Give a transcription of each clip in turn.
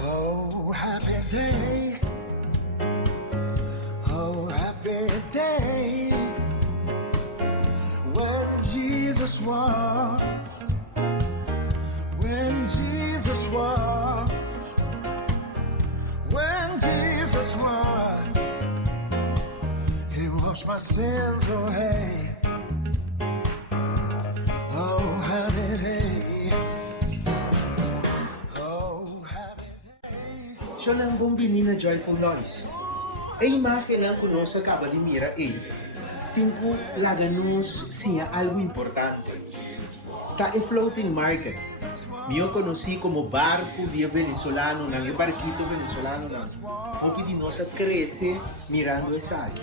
Oh, happy day. Oh, happy day. When Jesus was. When Jesus was. When Jesus was. He washed my sins away. Oh, happy day. Oh, happy day. Siya lang bumbini na Joyful Noise. Ay makilang kuno sa Cabalimira Tinku laganos siya algo importante. Ta floating market. Mio conocí como barco de venezolano, ng barquito venezolano na Mopidinosa crece mirando esa aquí.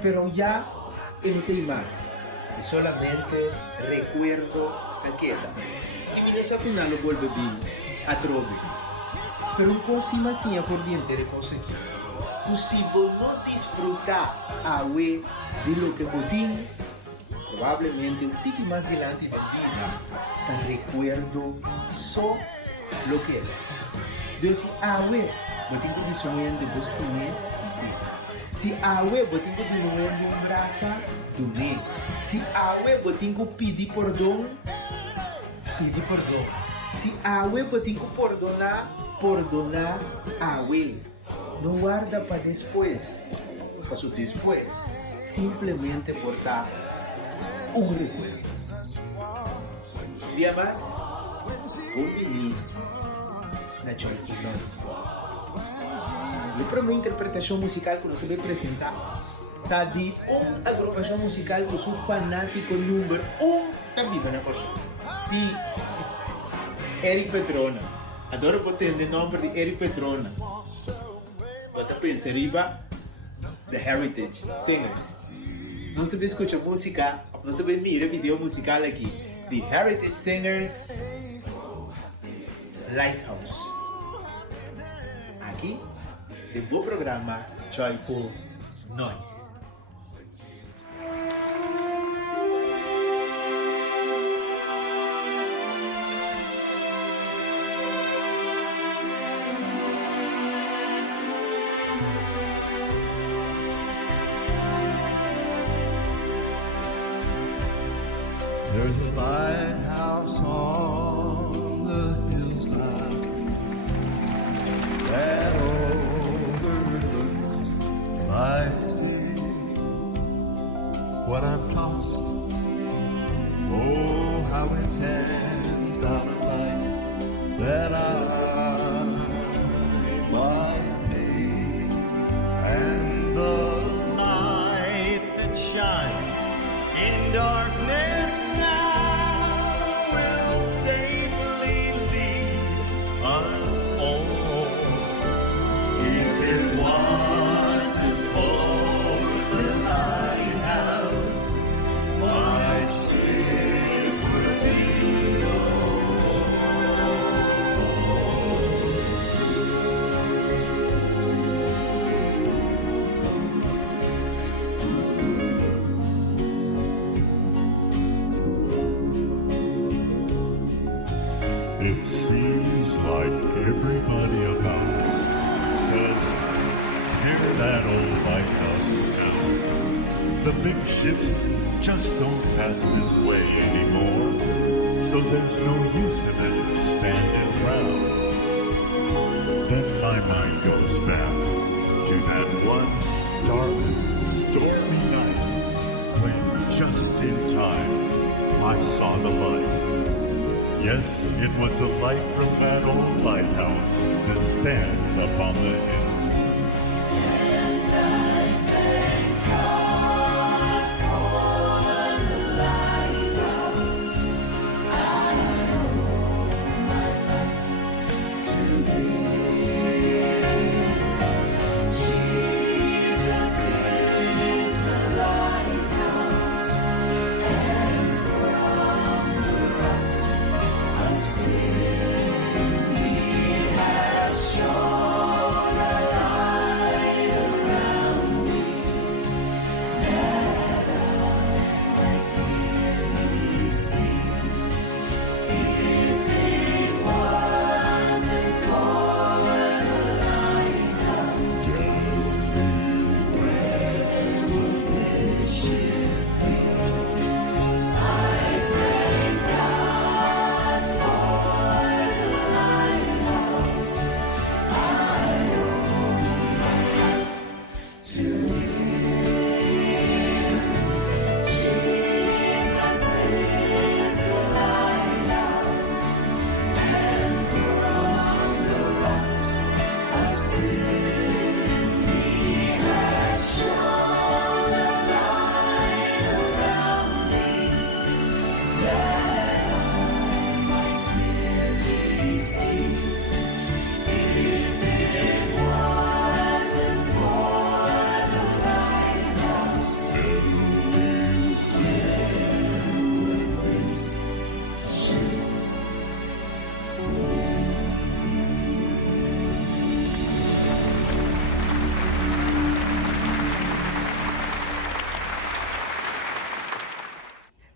Pero ya no hay más. Solamente recuerdo aquella. Y mi esa final lo vuelve bien a trove. Pero un cosima siya por diente de conseguir. Posible no disfrutar de lo que botín, probablemente un tiki más delante del día, te recuerdo so lo que era. Entonces, botín que disungen de bosquine, dice. Si botín que disungen de un brazo, dumé. Si botín que pidi perdón. Si botín que perdonar, no guarda para después. Para su después, simplemente portar un recuerdo. Día más, un menino, Nacho Alfonso. Siempre una interpretación musical que no se ve presentar. Está de una agrupación musical con su fanático número 1 también una cosa. Sí, Eric Petrona. Adoro potente el nombre de Eric Petrona. Bota pensa arriba, The Heritage Singers. Não se escuta música, não se mira video musical aqui. The Heritage Singers, Lighthouse. Aqui, de bom programa Joyful Noise. There's a lighthouse on the hillside that overlooks my sea. What I've lost, oh, how it sends out a light that I once had, and the light that shines in darkness will safely lead us all. If it wasn't for the lighthouse, my ship would be no It seems like everybody about us says, tear that old lighthouse down. The big ships just don't pass this way anymore, so there's no use of it standing around. Then my mind goes back to that one dark, stormy night when just in time I saw the light. Yes, it was a light from that old lighthouse that stands up on the hill. And I thank God for the lighthouse. I owe my life to thee.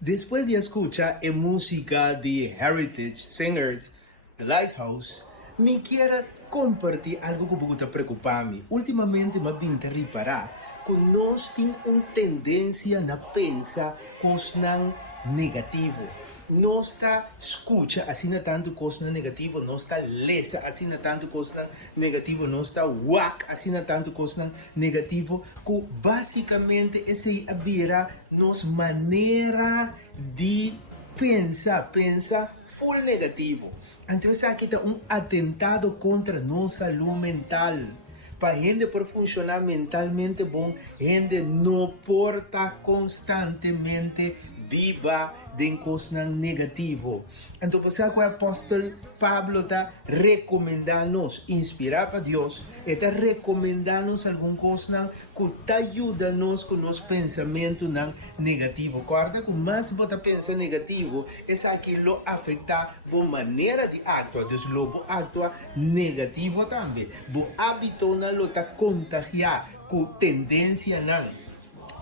Después de escuchar la música de Heritage Singers, The Lighthouse, me quiero compartir algo que un poco te preocupa a mí. Últimamente me vim a reparar que nós temos uma tendência a pensar coisas negativo. Nós está escuta assim tanto coisa negativa, nós está lesa assim tanto coisa negativa, nós está whack assim tanto coisa negativa, que basicamente esse vira nossa maneira de pensar full negativo. Então aqui está atentado contra nossa saúde mental. Para gente por funcionar mentalmente bom, gente não porta constantemente viva de coisas negativo. Então, por isso que o apóstolo Pablo está recomendando-nos, inspirar para Deus, e está recomendando-nos algumas coisas que está ajudando-nos com nosso pensamento negativo. Guarda que mais você pensa negativo, é aquilo afeta a maneira de actuar, então, logo atua negativo também. O hábito não está contagiar com tendência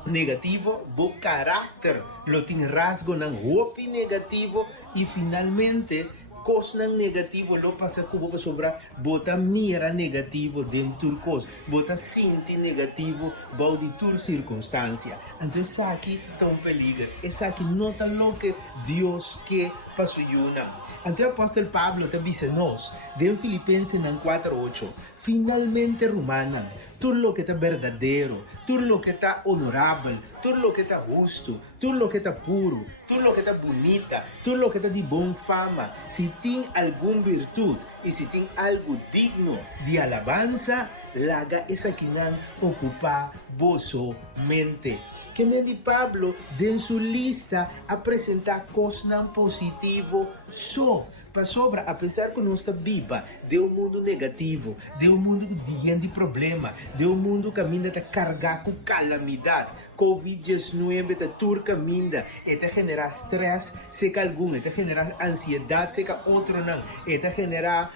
negativo, o caráter lo tem rasgo ng hopi negativo e finalmente coisas negativo lo passa como sobra bota mira negativo dentro do coisa, bota sente negativo bao de toda circunstância. Então isso aqui está peligro, isso aqui não está lo que Deus quer para sua vida. Então o apóstolo Pablo te dice nos, de Filipenses 4:8, finalmente romana, tudo lo que está verdadeiro, tudo lo que está honorável, tudo lo que está justo, tudo lo que está puro, tudo lo que está bonita, tudo lo que está de boa fama, se tem alguma virtude e se tem algo digno de alabanza, laga essa que não ocupa vossa mente. Que me di Pablo, de sua lista, apresentar coisas positivas só. Para sobra, apesar que nós estamos viva de um mundo negativo, de um mundo de problema, de um mundo que ainda está carregado com calamidade, Covid-19 está tudo caminho, está generar stress, seca algum, está generar ansiedade, seca outro não, está generar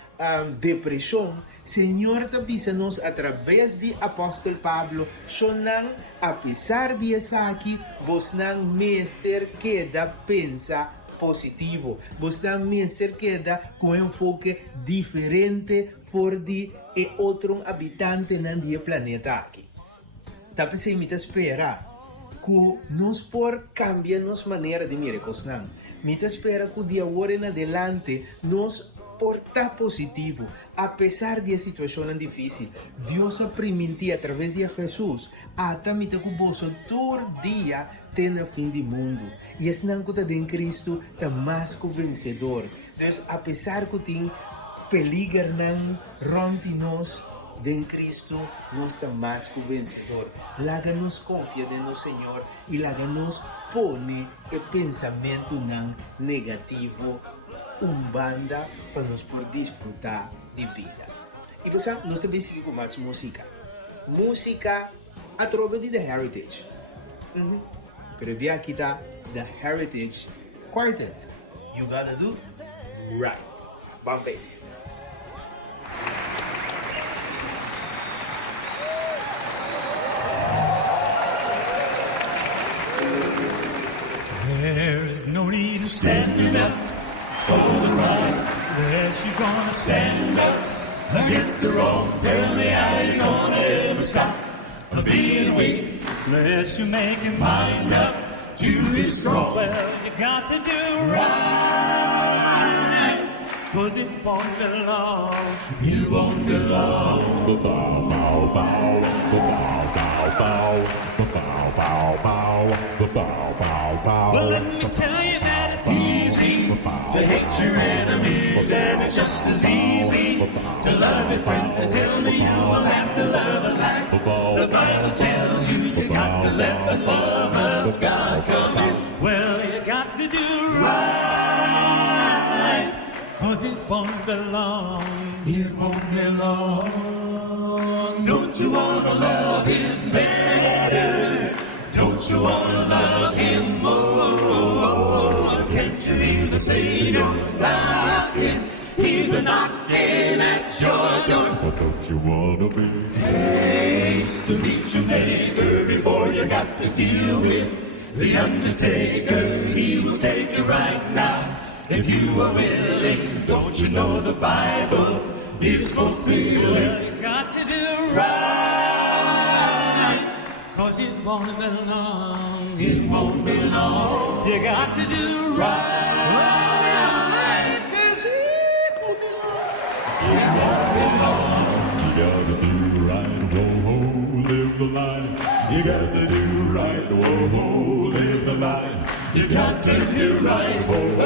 depressão. Senhor te avisa-nos através de apóstolo Pablo, sonang, apesar de isso aqui, vos não mestre queda pensa positivo. Você também queda com um enfoque diferente for de outro habitante no planeta aqui. Tapi se me espera que nós por cambiar nossa maneira de mirar coisas. Me espera que de agora em adelante nós portar positivo, apesar de a situação difícil. Deus a permitir através de Jesus, até me que você todo dia tem o fim do mundo. E esse não que está em Cristo está mais que vencedor. Então, apesar que tem peligro ronde nós, em Cristo nós estamos mais que vencedor. Laga-nos confiar no Senhor e laga-nos pone o pensamento negativo banda para nós poder desfrutar de vida. E por isso, nós também seguimos com mais música. Música através de The Heritage. Pero vi aqui está The Heritage Quartet. You gotta do right. Vamos ver. There's no need of standing up for the right. Unless you're gonna stand up against the wrong. Tell me how you're gonna ever stop being weak. Unless you make your mind up to be strong. Well, you got to do right, 'cause it won't be long. You won't be long. Well, let me tell you that it's easy to hate your enemies, and it's just as easy to love your friends. And tell me you will have to love alike. The Bible tells you you got to let the love of God come in. Well, you got to do right, 'cause it won't be long. It won't be long. Don't you want to love Him better? Don't you want to love Him more? Can't you hear the Savior knocking? He's a knocking at your door. Don't you wanna be Haste to meet your Maker before you got to deal with The undertaker, he will take you right now. If you are willing, don't you know the Bible is fulfilled? You got to do right, 'cause it won't be long, it won't be long. You got to do right, 'cause it won't be long, it won't be long. You gotta do right, whoa, ho, live the life. You got to do right, whoa, ho, live the life. You got to do right, oh,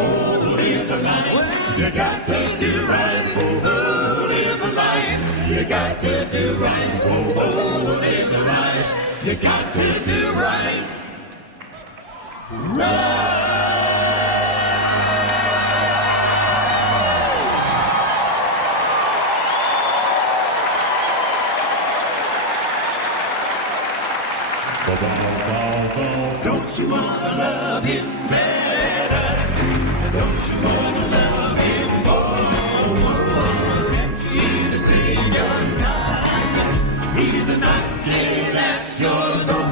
live the life. You got to do right, oh, live the life. You got to do right, oh, live the life. You got to do right. Don't you wanna love him better? Don't you wanna love him more? He's the Savior, he's a knocking at your door.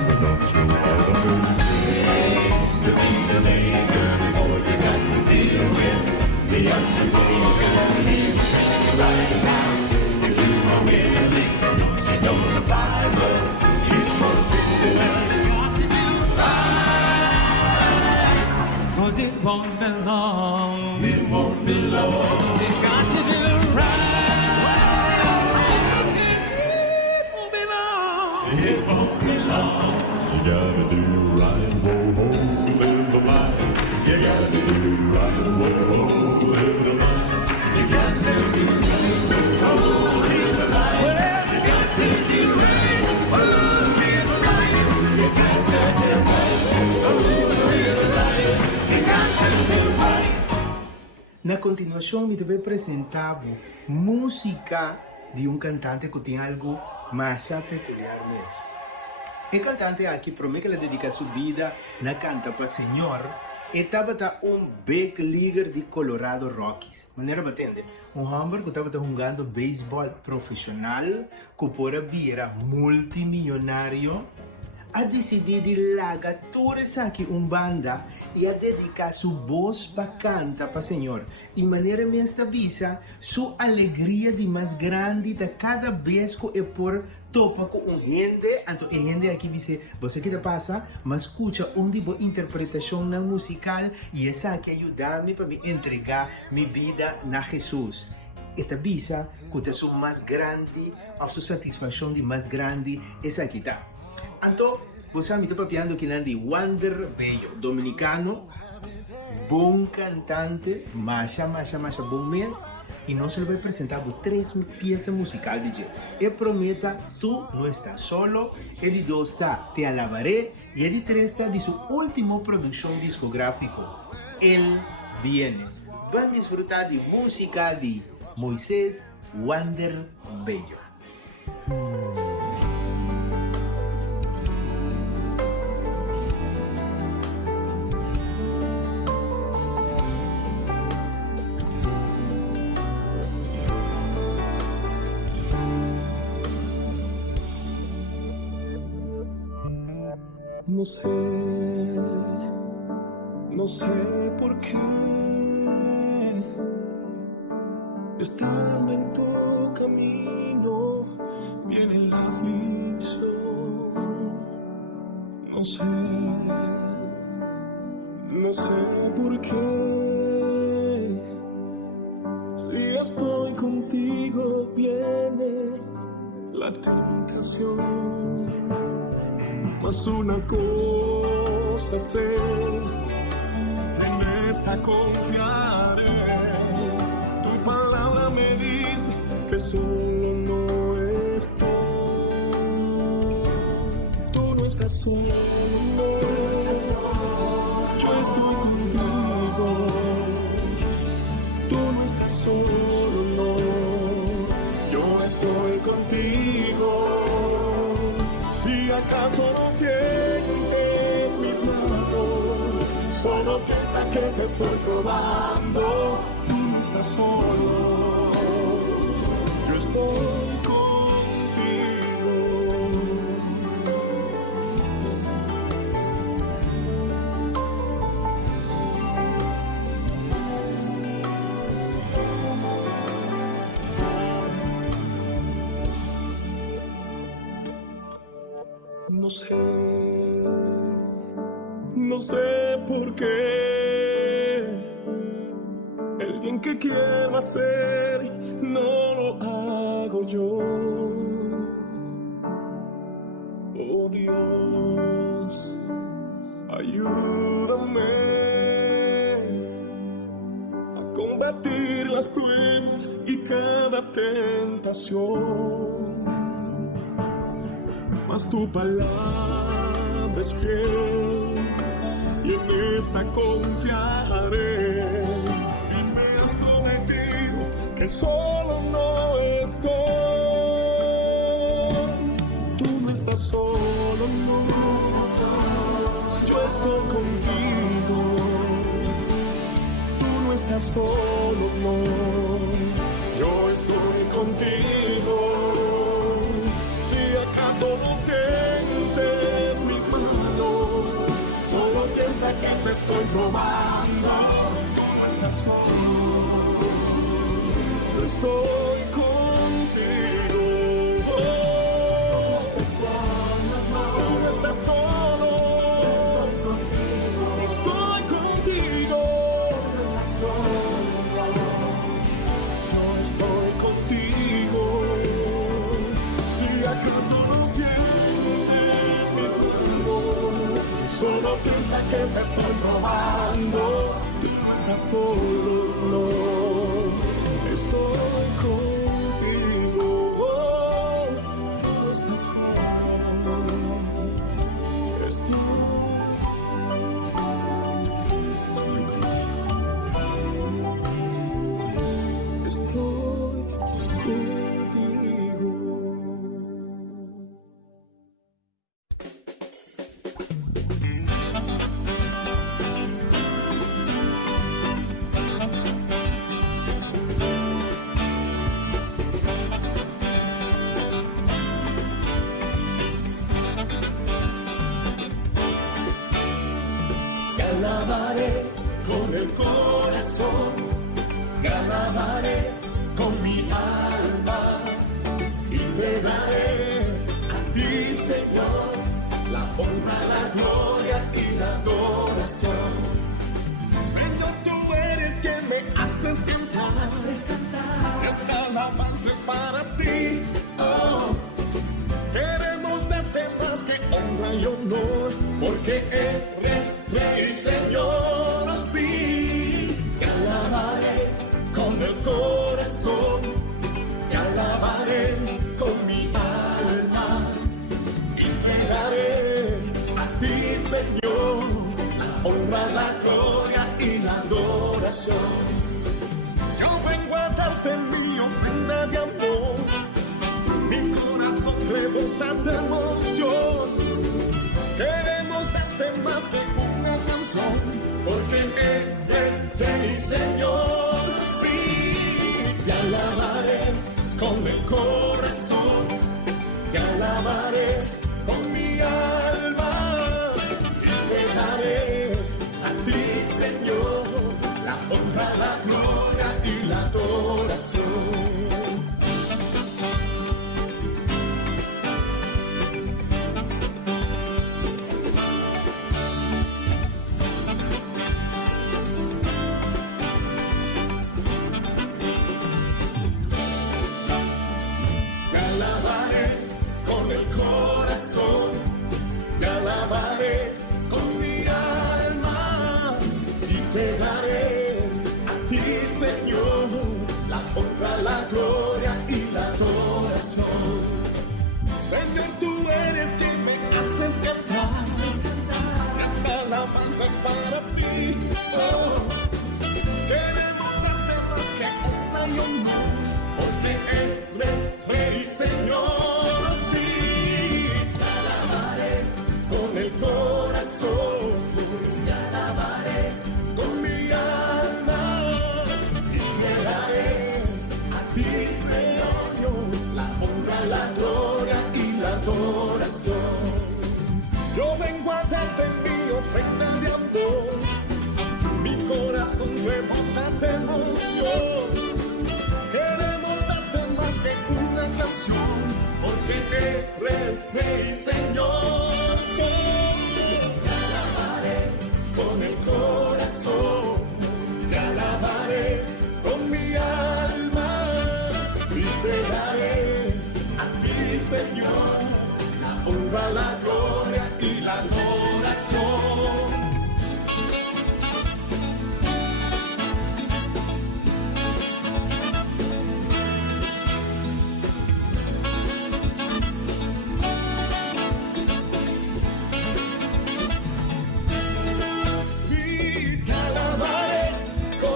He's the pizza maker, all you got to deal with. The undertaker, he will tell you right now. If you are willing, don't you know the Bible is fulfilled? 'Cause it won't be long, it won't be long. You got to do right, it won't be long, it won't be long. You gotta do right, whoa, ho, live the life. You gotta do right, whoa, ho, live the life. You got to do right, oh, live the life. You got to do right, oh, live the life. You got to do right, oh, live the life. You got to do right. Na continuação, me também apresentava música de cantante que tem algo mais peculiar mesmo. O cantante aqui promete que ele dedica sua vida na canta para o Senhor. Estava big leaguer de Colorado Rockies. Maneira batende. Homem que estava jogando beisebol profissional, que por vira multimilionário, a decidir de largar toda essa banda e a dedicar sua voz para cantar para o Senhor. E maneira mesmo visa sua alegria de mais grande de cada vez que é por topa com gente. Então, a gente aqui diz, você que te passa, mas escuta onde boa interpretação na musical e essa aqui ajuda-me para me entregar minha vida na Jesus. Esta visa que é sua mais grande, a sua satisfação de mais grande, essa aqui tá. Então, você me está papiando que Nandi Wander Bello, dominicano, bom cantante, macha bom mês, e nós ele vai apresentar 3 peças musicais, DJ. E prometa, tu não estás solo, e de 2 está Te Alabaré, e de 3 está de sua última produção discográfica, Él Viene. Van disfrutar de música de Moisés Wander Bello. No sé por qué, estando en tu camino, viene la aflicción. No sé por qué, si estoy contigo, viene la tentación. Mas una cosa sé, en esta confiaré. Tu palabra me dice que solo no estoy. Tú no estás solo, yo estoy contigo. Tú no estás solo, yo estoy contigo. Si acaso no sientes mis manos, solo piensa que te estoy probando. Tú no estás solo, yo estoy contigo. No sé, no sé por qué el bien que quiero hacer no lo hago yo. Oh Dios, ayúdame a combatir las pruebas y cada tentación. Mas tu palabra es fiel y en esta confiaré. Y me has prometido que solo no estoy. Tú no estás solo, no. Yo estoy contigo. Tú no estás solo, no. Yo estoy contigo. Si acaso no sientes mis manos, solo piensa que te estoy probando. Tú no estás solo, yo estoy contigo. Tú no estás solo, estoy contigo. Yo estoy contigo. Si acaso no sientes mis manos, solo piensa que te estoy probando. Tú no estás solo, no. Estoy contigo. Tú no estás solo. Estoy contigo. Estoy contigo. Te alabaré con el corazón, te alabaré con mi alma y te daré a ti, Señor, la honra, la gloria y la adoración. Señor, tú eres quien me haces cantar. Esta alabanza es para ti. Oh, Queremos darte más que honra y honor, porque eres Rey, Señor, sí. Te alabaré con el corazón, te alabaré con mi alma y te daré a ti, Señor, la honra, la gloria y la adoración. yo vengo a darte mi ofrenda de amor. Mi corazón rebosa de emoción. Queremos darte más que una canción, Porque eres Rey, Señor, sí. Te alabaré con el corazón, te alabaré con mi alma y te daré a ti, Señor, la honra, la gloria y la adoración. Te alabaré con el corazón, te alabaré con mi alma y te daré a ti, Señor, la honra, la gloria y la adoración. Señor, tú eres quien me haces cantar. Esta alabanza es para ti. Oh, queremos darte más que honra y honor, Porque eres Rey, Señor, sí. Te alabaré con el corazón, te alabaré con mi alma y te daré a ti, Señor, la honra, la gloria y la adoración. yo vengo a darte mi ofrenda de amor. Mi corazón rebosa de emoción. Queremos darte más que una canción, porque eres mi Señor. Te alabaré con el corazón, te alabaré con mi alma y te daré a ti, Señor, la honra, la gloria y la adoración.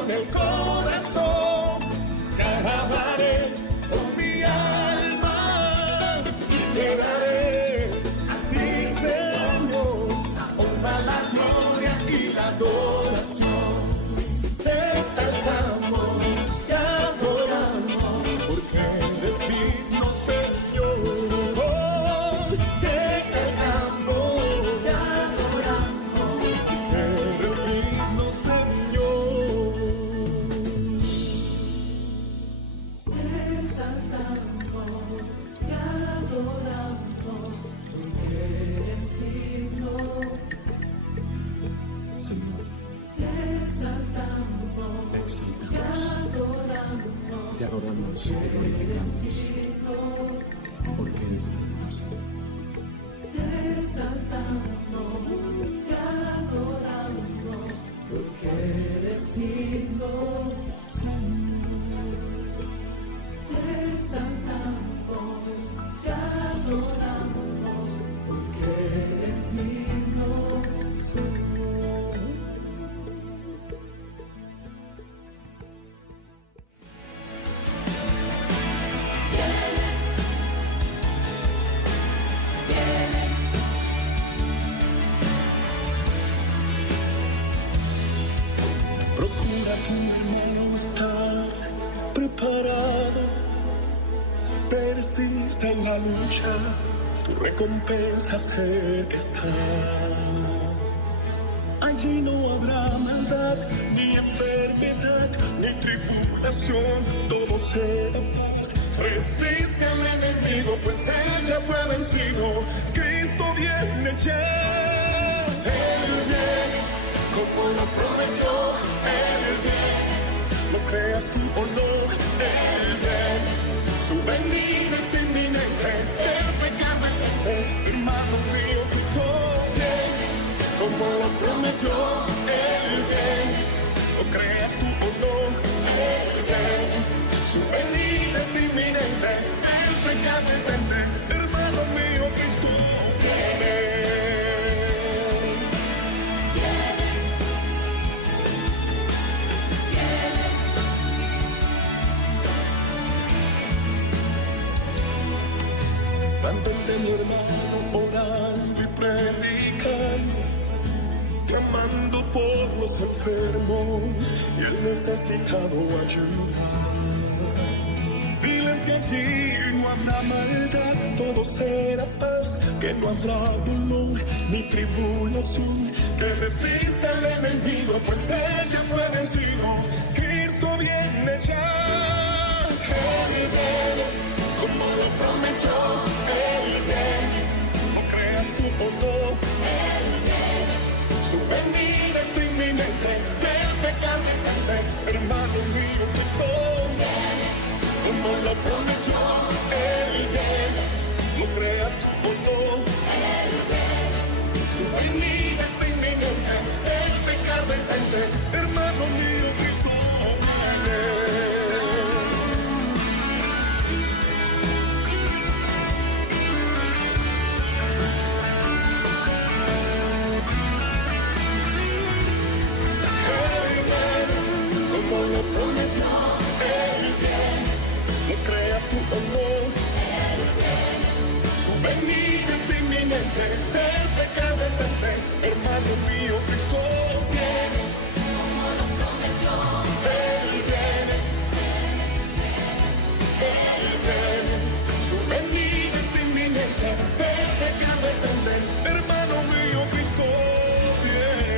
El corazón, te alabaré con mi alma y te daré a ti, Señor, la honra, la gloria y la adoración. Te exaltamos y adoramos porque eres digno, Señor. Te exaltamos y adoramos porque eres digno, Señor. Te adoramos y te glorificamos, porque eres digno, Señor. Te exaltamos, te adoramos, porque eres digno, Señor. Te exaltamos, te adoramos, porque eres digno, Señor. Procura tu hermano estar preparado, persiste en la lucha, tu recompensa cerca está. Allí no habrá maldad, ni enfermedad, ni tribulación, todo será paz. Resiste al enemigo, pues él ya fue vencido, Cristo viene ya. Él viene, como lo prometió, Él viene, lo creas tú o no, Él viene, su venida es inminente, el pecado es hermano mío, Cristo viene, como lo prometió, Él viene, lo creas tú o no, Él viene, su venida es inminente, el pecado es hermano mío, Cristo viene. Mantente, mi hermano, orando y predicando, clamando por los enfermos y el necesitado ayuda. Diles que allí no habrá maldad, todo será paz, que no habrá dolor ni tribulación, que resista al enemigo, pues él ya fue vencido, Cristo viene ya. Él viene, como lo prometió, Él viene, no creas tú o no, Él viene, su venida es inminente, del pecado libre, hermano mío, Cristo viene, como lo prometió, Él viene, no creas tú o no, Él viene, su venida es inminente, del pecado libre, hermano mío, Cristo viene. Como lo prometió, Él viene, no creas tú o no, Él viene, su venida es inminente, del pecado errante, hermano mío, Cristo viene, como lo prometió, Él viene, Él viene, su venida es inminente, del pecado errante, hermano mío, Cristo viene.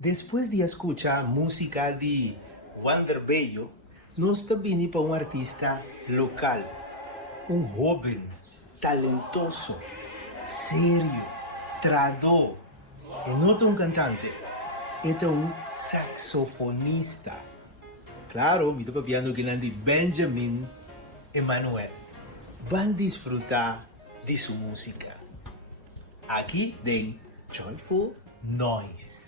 Después de escuchar música de Wander Bello, nos también para un artista local, un joven, talentoso, serio, trador, y no un cantante, es un saxofonista. Claro, mi estoy piano que de Benjamin Emanuel. Van a disfrutar de su música. Aquí den Joyful Noise.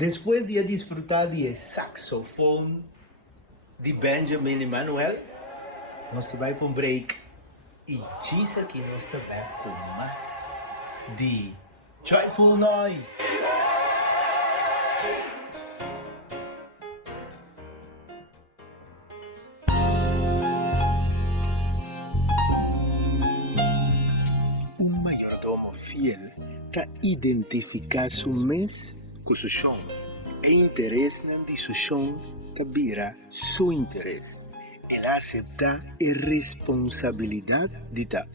Después de disfrutar del saxofón de Benjamin Emanuel, nos vai para un break y dice que nos va con más de Joyful Noise. Un mayordomo fiel que identifica su mes con su chão e interés de su chão que vira su interés. Ela acepta a responsabilidade de estar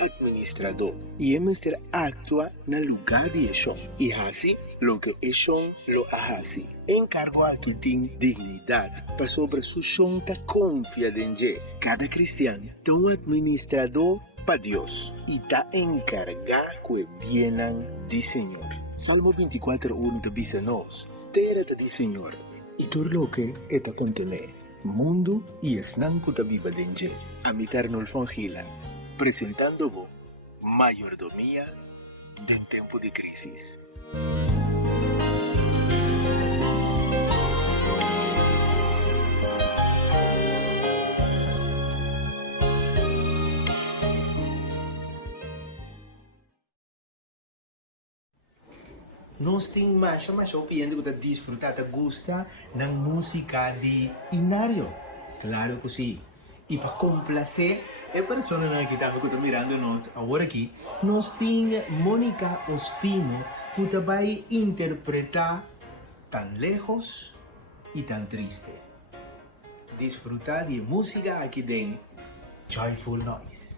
administrador e mister actua no lugar de Eshon. E assim, lo que Eshon lo hace. Encargo que tem dignidade para sobre su chão que confia em Deus. Cada cristiano tem administrador para Deus e está encargado que vienan de Senhor. Salmo 24:1 te dice nos, terra te dice Senhor, e todo lo que está contener. Mundo y esnan puta viva denje. Amitarno Fongila, presentando vos mayordomía de un tiempo de crisis. Nós temos mais opinião que desfrutar, gusta ng música de Inario. Claro que sim. E para complacer a pessoa que está mirando nós agora aqui, nós temos Mónica Ospino, que vai interpretar Tan Lejos e Tan Triste. Desfrutar de música aqui dentro Joyful Noise.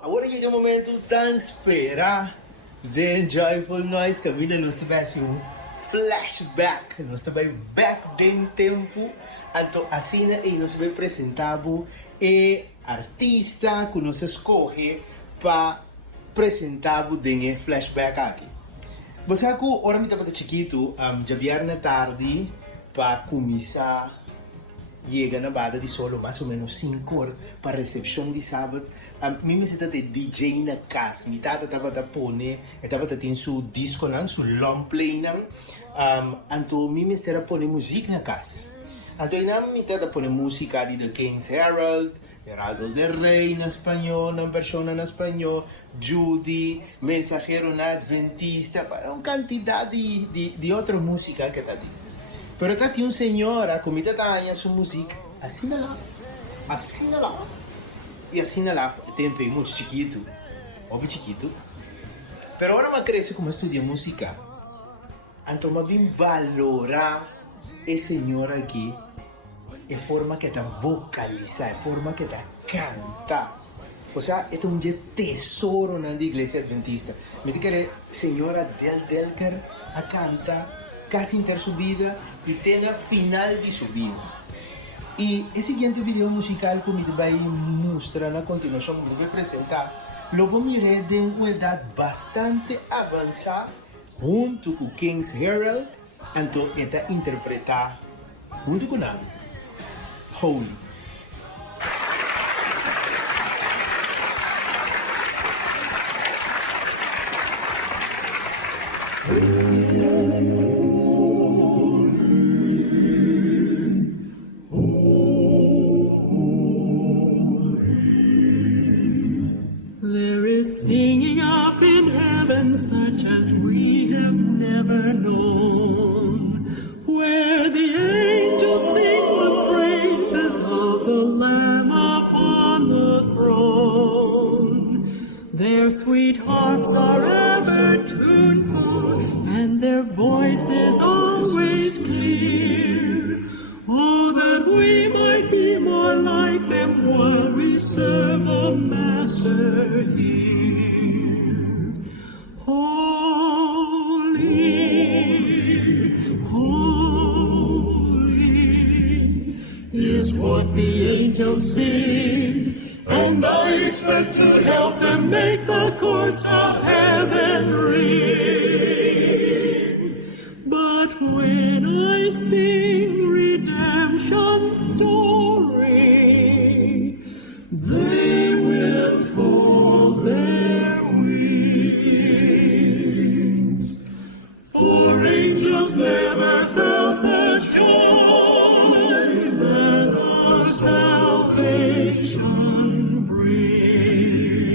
Agora chega o momento de esperar de Joyful Noise, que a vida nos tivesse um flashback, nós também back em tempo, então assim e nós vai apresentar o artista que nós escolhe para apresentar o flashback aqui. Você sabe que hora me estava chiquito, já vieram na tarde para começar chega na bada de solo mais ou menos 5 horas para a recepção de sábado. Mim me de DJ na casa, me tata estava a pôr, estava a ter seu disco, seu long play, então mim me estava a pôr música na casa. Então eu me estava a pôr música de The King's Herald, Heraldo del Rey na espanhol, na persona na espanhol, Judy, Mensajero na Adventista, uma quantidade de outra música que está aqui. Pero acá tinha uma senhora que me estava sua música, assim na lá. E assim lá, tempo muito chiquito, óbvio chiquito. Pero agora me cresce como estudia música. Então me bem valorar essa senhora aqui, a forma que está vocalizar, a forma que está cantar. O sea, é um tesouro na igreja adventista. Me diz que a senhora Delker a canta quase inteira sua vida e tem a final de sua vida. E o seguinte video musical que me vai mostrar na continuação, me vai apresentar, logo mirei de uma idade bastante avançada, junto com King's Herald, então está interpretar, junto com ele, Holy. There is singing up in heaven such as we have never known, where the angels sing the praises of the Lamb upon the throne. Their sweet harps are ever tuneful, and their voices always clear. Oh, that we might be more like them while we serve the Master here. Holy, holy is what the angels sing, and I expect to help them make the courts of heaven ring. But when I sing redemption's story, they will fold their wings. For angels never felt the joy that our salvation brings.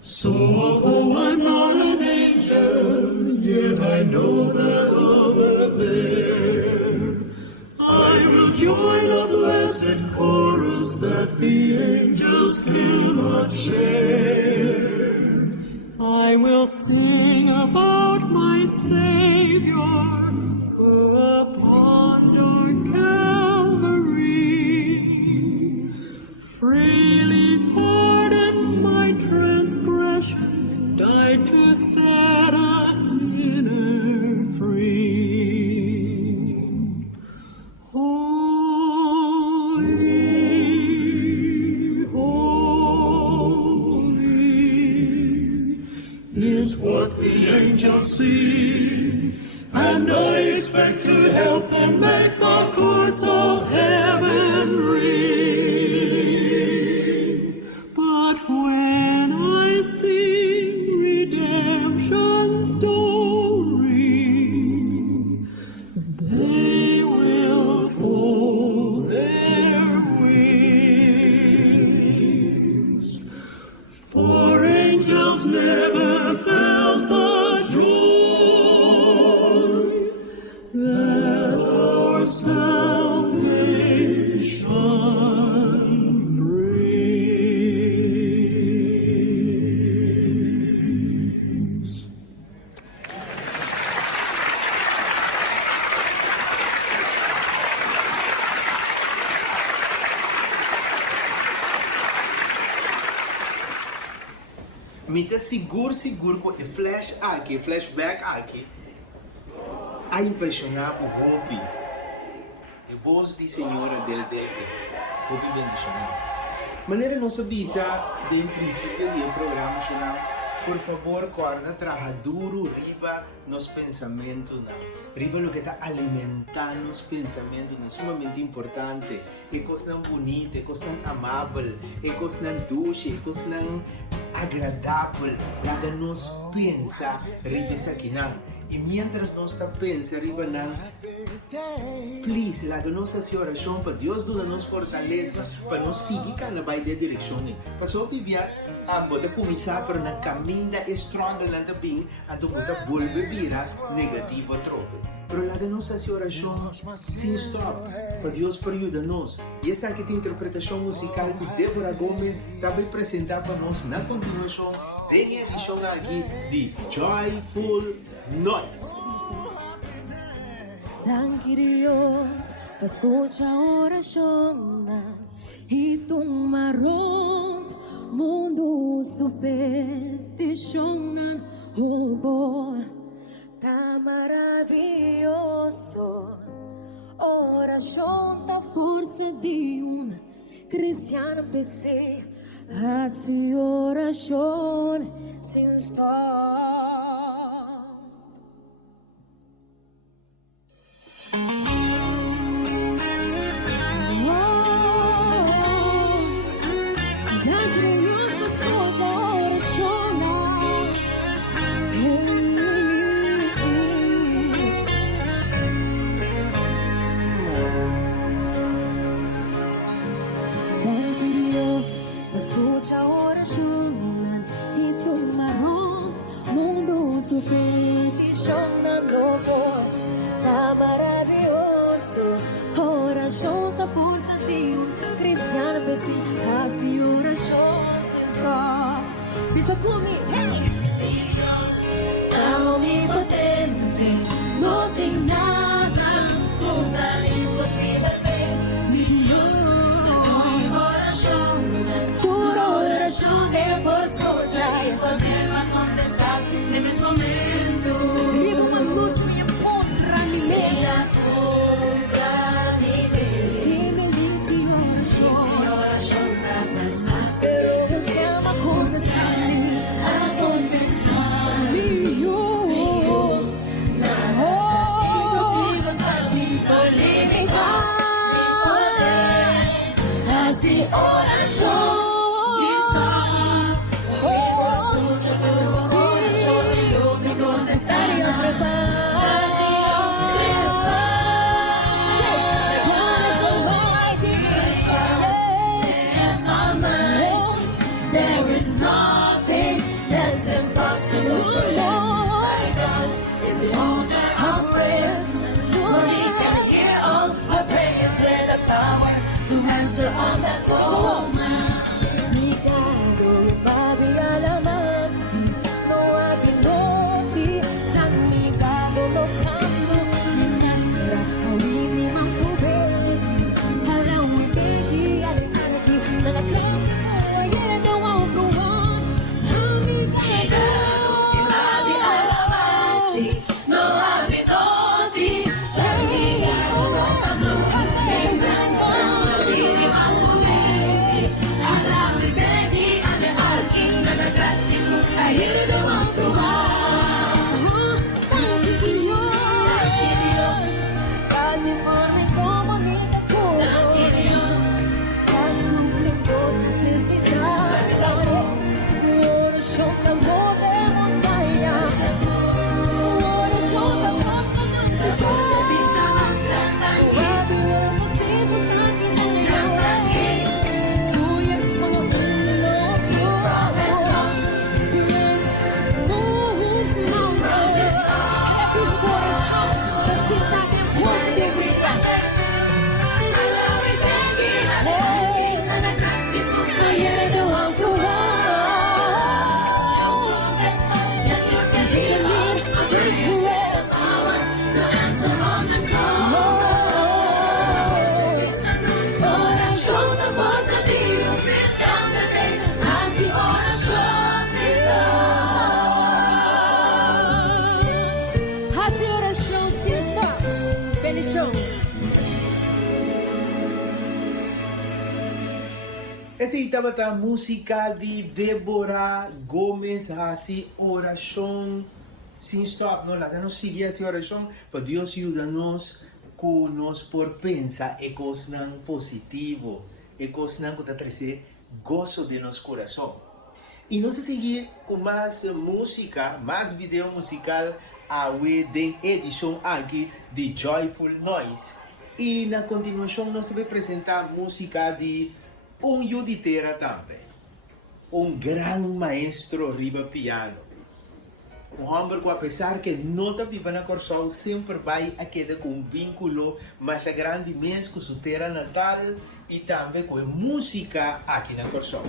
So although I'm not an angel, yet I know that over there I will join a blessed chorus that the angels cannot share. I will sing about my Savior upon dark Calvary, freely pardoned my transgression, died to set a sinner free. Holy, holy is what the angels sing, and I expect to help them make the courts of heaven ring. But when I sing redemption's story, they will fold their wings. For angels never felt the joy that our salvation Mita seguro ko flashback aqui, a impressionar o Hopi. E voz de senhora del que Hopi bendicionado. Maneira não sabia de princípio do programa nacional. Por favor, corda, traja duro, riba nos pensamentos, riba lo que está alimentando los pensamientos, es sumamente importante. É coisa bonita, é coisa amável, é coisa dulce, é coisa agradável, para nos pensar, riba essa aqui não. E mientras nós está pensando, riba não, please, laga nossa oração para Deus nos fortaleza, para nos seguir na vai de direção. Para só viver, botar começar para na caminho struggle na bem, a do botar volver virar negativo a tropa. Pero laga nossa oração sem stop, para Deus para ajudar-nos. E essa aqui é a interpretação musical que Débora Gomes vai apresentar para nós na continuação da edição aqui de Joyful Noise. Danke Dios, escucha oración y tu marrón, mundo superstición, oh boy, tan maravilloso. Oración da força de cristiano PC, hace oración sin stop. Escucha oración y tu marrón, mundo su petición loco, está maravilloso. Oración da força de cristiano, pensei, así oración sin stop. Pisa comigo, hey! Dios, tan omnipotente, no tem nada, nunca imposible. Depois escuchar e poder contestar nesse momento. Riba uma noite me contra mim mesma. Contra mim mesma. Se me disse oração, pero você é uma coisa que a contestar. Impossível para mim, tô limitar. Assim oração. Answer on that soul. Essa estava a música de Débora Gomes, assim, oração sem stop, não? Lá não seguir essa oração, para Deus ajuda-nos, que nós por pensar e coisas positivo, e coisas que trazer gozo de nosso coração. E nós seguir com mais música, mais vídeo musical, a da edição aqui de Joyful Noise. E na continuação nós vamos apresentar música de yuditera também, grande maestro riba piano. Homem que apesar que não está viva na Corsol, sempre vai a quedar com vínculo mais grande mesmo com sua terra natal e também com a música aqui na Corsol.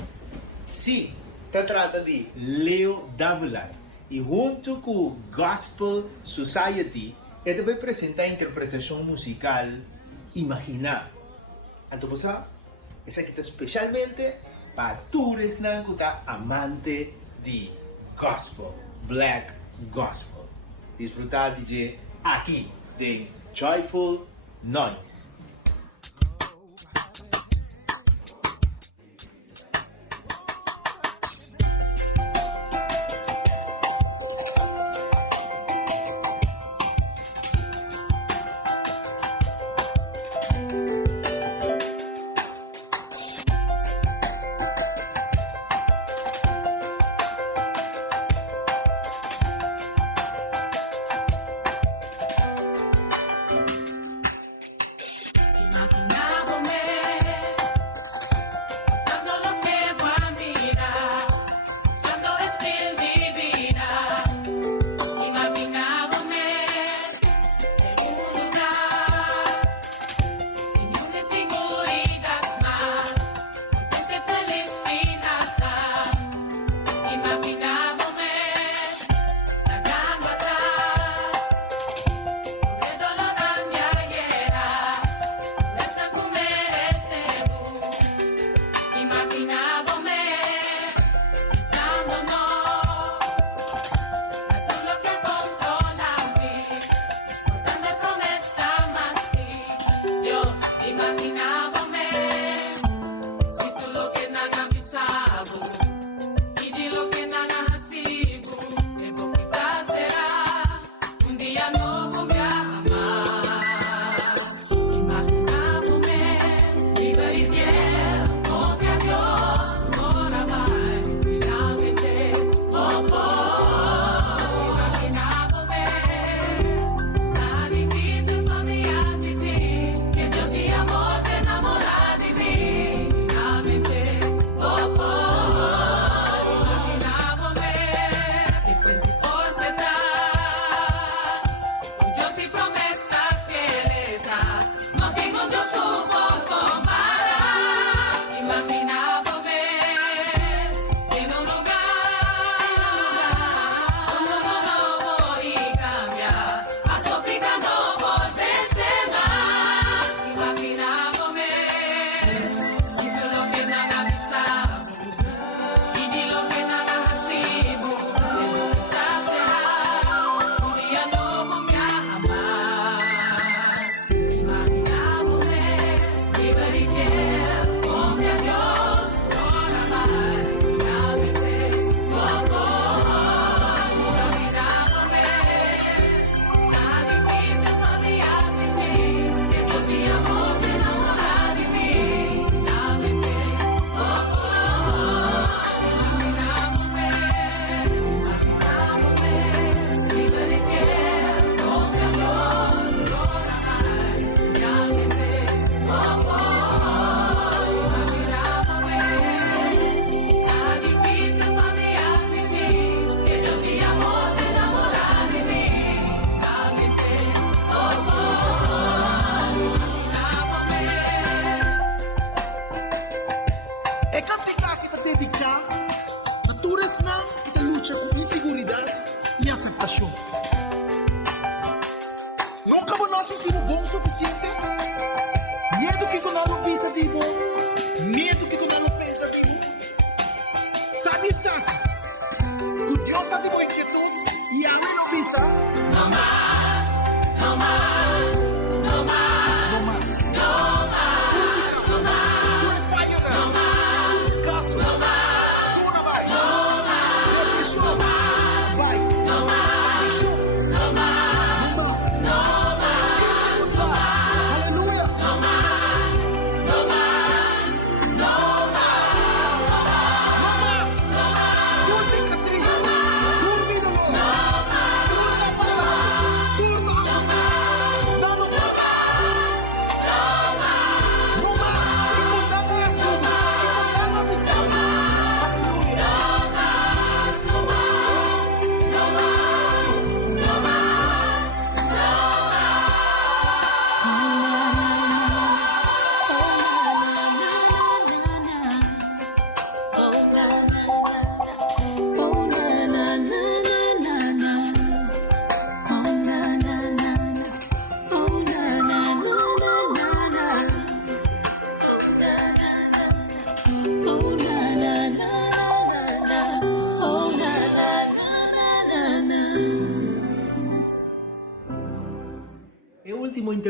Sim, se trata de Leo Davila e junto com o Gospel Society, ele vai apresentar a interpretação musical Imaginar. Então, essa aqui está especialmente para todos que estão amantes de Gospel, Black Gospel. Disfrutar de aqui, de Joyful Noise.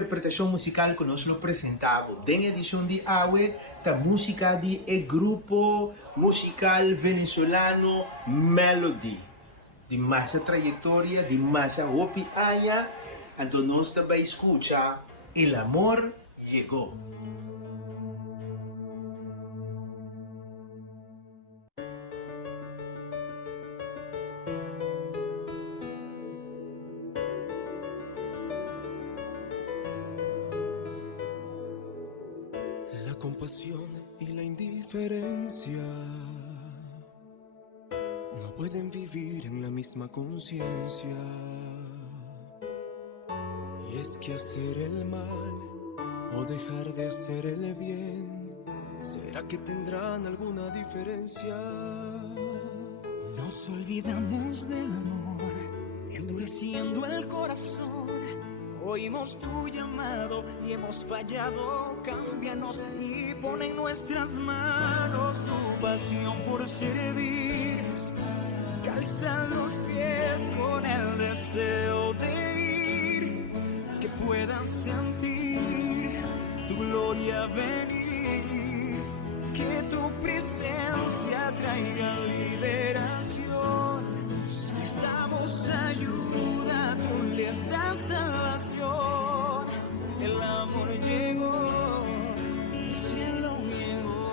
interpretación musical que nos lo presentamos en edición de hoy, la música de el grupo musical venezolano Melody, de más trayectoria, de más opinión, entonces nos va a escuchar El amor llegó. La compasión y la indiferencia no pueden vivir en la misma conciencia. Y es que hacer el mal o dejar de hacer el bien, ¿será que tendrán alguna diferencia? Nos olvidamos del amor, endureciendo el corazón. Oímos tu llamado y hemos fallado. Cámbianos y pon en nuestras manos tu pasión por servir. Calza los pies con el deseo de ir, que puedan sentir tu gloria venir, que tu presencia traiga liberación. Necesitamos ayuda, tú les das salvación. El amor llegó, el cielo llegó.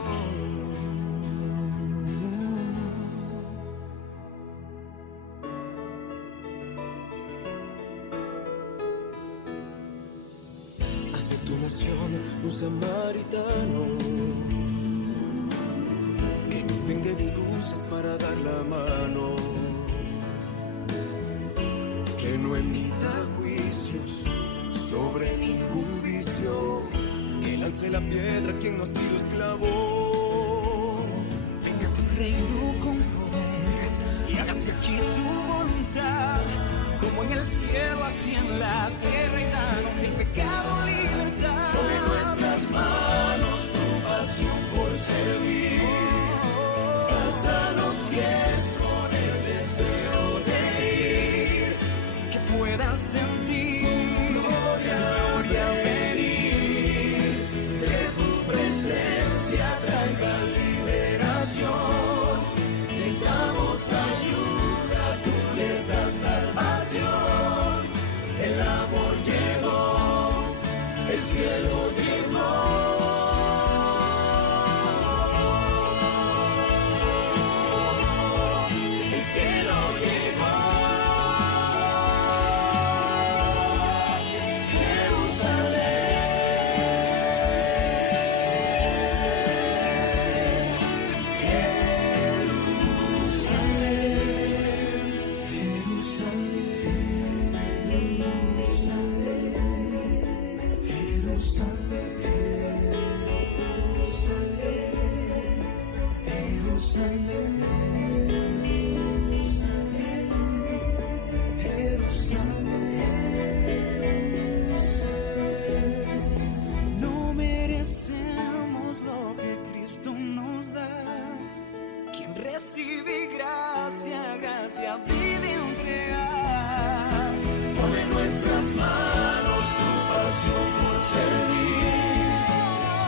Haz de tu nación un samaritano, que no tenga excusas para dar la mano, que no emita juicios sobre ningún vicio, que lance la piedra a quien no ha sido esclavo. Venga tu reino con poder y hágase aquí tu voluntad, como en el cielo así en la tierra, y danos del pecado libertad. Toma en nuestras manos tu pasión por servir, calza los pies con el deseo de ir, que puedan sentir tu gloria venir, que tu presencia traiga liberación. Necesitamos ayuda, tú les das salvación. El amor llegó, el cielo llegó. El cielo llegó. No merecemos lo que Cristo nos da. Quien recibe gracia, gracia vive entregar. Pon en nuestras manos tu pasión por servir.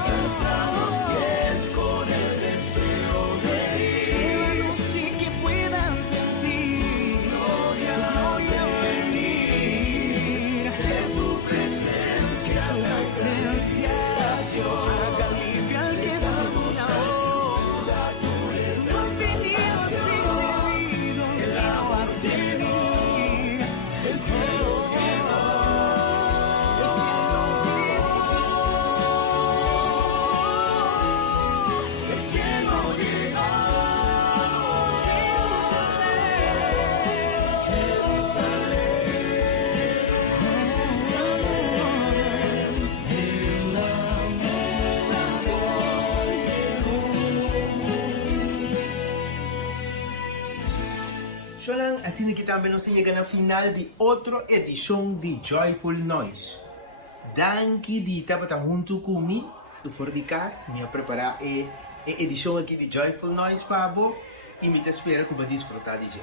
Calza los pies con el deseo de ir. Llévanos y que puedan sentir gloria venir. Que tu presencia haga libre al que se esclavó. No has venido a ser servido, sino a servir. El cielo llegó, el cielo llegó, el cielo llegó. Jerusalén, Jerusalén, el amor llegó. Solang, así que también nos llega al final de otra edición de Joyful Noise. Danke dita para junto conmigo, tu for de casa, me preparar a edición aqui de Joyful Noise para vos e me espero que vai desfrutar de ella.